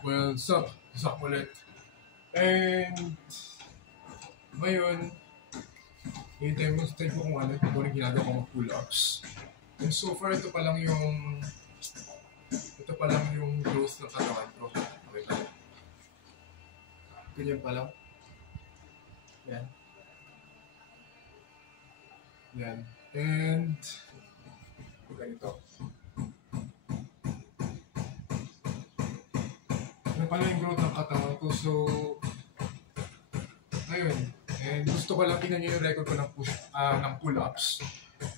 Well, sup? Sup ulit. And ngayon, i-demonstrate ko kung ano ginagawa kong pull-ups. And so far, ito pa lang yung growth ng katawan ko. Okay lang. Ganyan pa lang. Yan. Yan. And ganito. Ano pala yung growth ng katawan ko. So, ayun. And gusto ko lang tingnan nyo yung record ko ng pull-ups.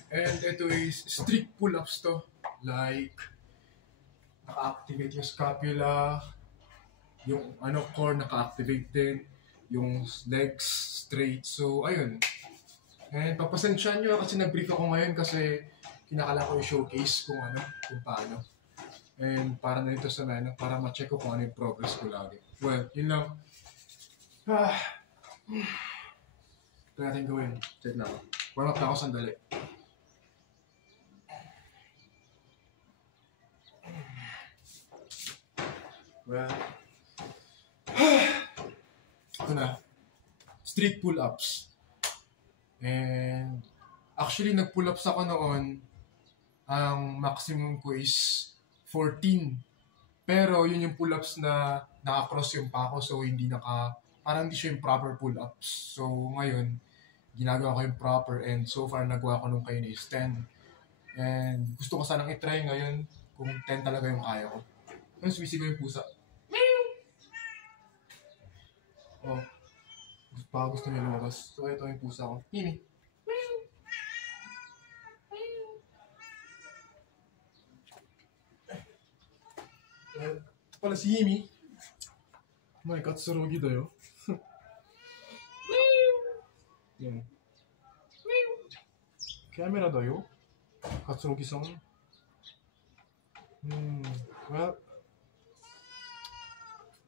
And ito is strict pull-ups to. Like, naka-activate yung scapula, yung core naka-activate din, yung legs straight. So, ayun. And papasensyahan nyo kasi nag-brief ako ngayon kasi kinakala ko yung showcase kung paano. And para na ito sa para ma-check ko kung ano yung progress ko lagi. Well, yun lang. Ito natin gawin. Check na ako. Warm up na ako sandali. Well, ito na. Street pull-ups. And actually, nag-pull-ups ako noon. Ang maximum ko is 14. Pero yun yung pull-ups na naka-cross yung pako. So, parang hindi siya yung proper pull-ups. So, ngayon, ginagawa ko yung proper. And so far, nagawa ko nung kayo is 10. And gusto ko sanang itry ngayon kung 10 talaga yung kaya ko. Tapos, ko yung pusa. Oh. Gusto niya lumabas. So, ito yung pusa ko. Mimi. Ito pala si Yimi. My Katsurugi da yo. Yan. Camera da yo. Katsurugi-san. Well,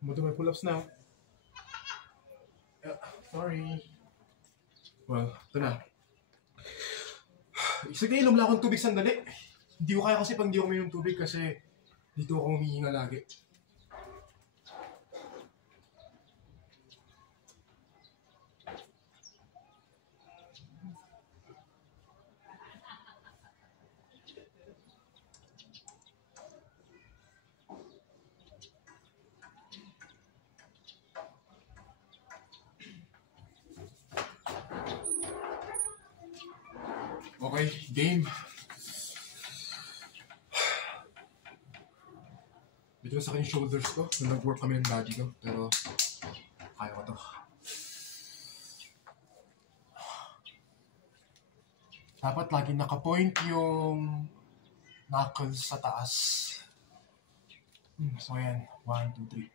I'm gonna do my pull-ups now. Sorry. Well, ito na. Sige, ilom lang akong tubig sandali. Hindi ko kaya kasi pag hindi ako uminom tubig kasi dito ako humihinga lagi. Okay, game. Medyo sa akin yung shoulders ko. Nag-work kami ng daddy ko. Pero, kaya ko to. Dapat lagi naka-point yung knuckles sa taas. So, ayan. 1, 2, 3.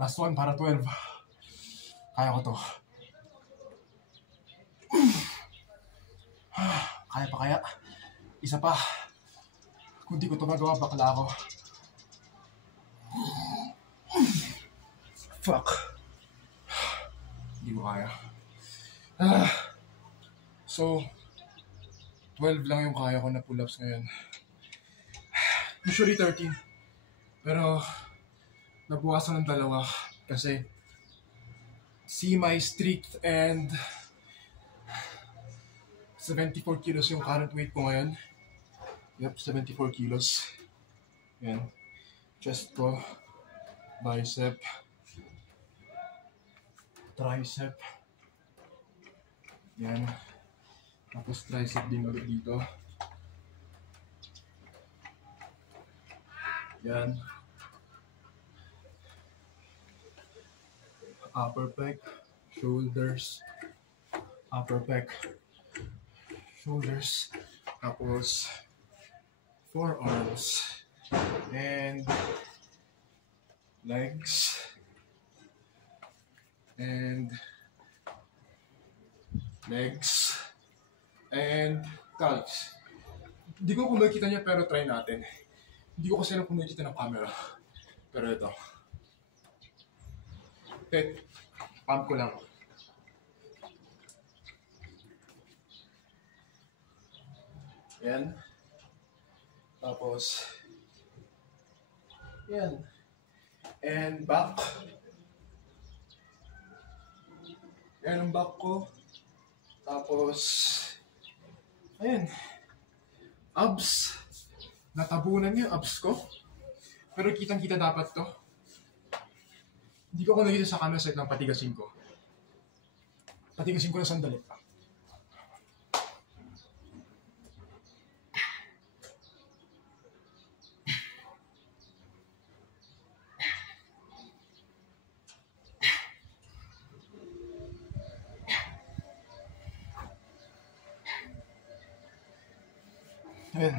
Last one para 12. Kaya ko to. Kaya pa kaya? Isa pa. Kung di ko to magawa, bakla ako. Fuck. Hindi ko kaya. So, 12 lang yung kaya ko na pull-ups ngayon. Usually 13. Pero, nabuwasan ng 2 kasi see my strength and 74 kilos yung current weight ko ngayon. Yep, 74 kilos. Yan. Chest ko, bicep, tricep. Yan. Tapos tricep din ulit dito. Yan. Upper pec, shoulders, upper pec, shoulders, tapos forearms, and legs, and legs, and calves. Hindi ko kung makikita niya pero try natin. Hindi ko kasi alam kung makikita ng camera. Pero ito. Okay, pump ko lang. Yan. Tapos, yan. And back. Yan ang back ko. Tapos, ayan. Abs. Natabunan niya abs ko. Pero kitang-kita dapat to. Hindi ko nakita sa camera set lang patigasin ko. Patigasin ko na sandali. Ayan.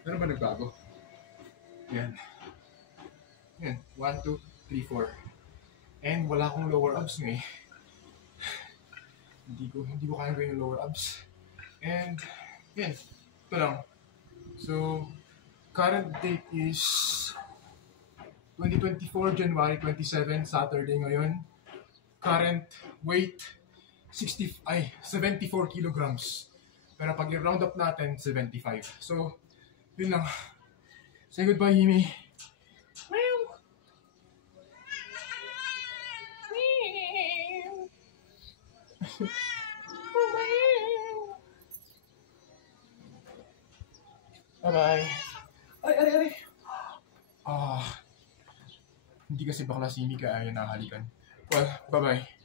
Pero ba nagbago? Yan. Yan. 1, 2, 3, 4. And wala akong lower abs nga eh. Hindi ko kaya gawin yung lower abs. And, yan. Ito lang. So, current date is 2024, January 27, Saturday ngayon. Current weight, 74 kilograms. Pero pag i-round up natin, 75. So, yun lang. Say goodbye, Himi. Bye-bye. Ay. Hindi kasi bakla si Himi kaya ayaw nahalikan. Well, bye-bye.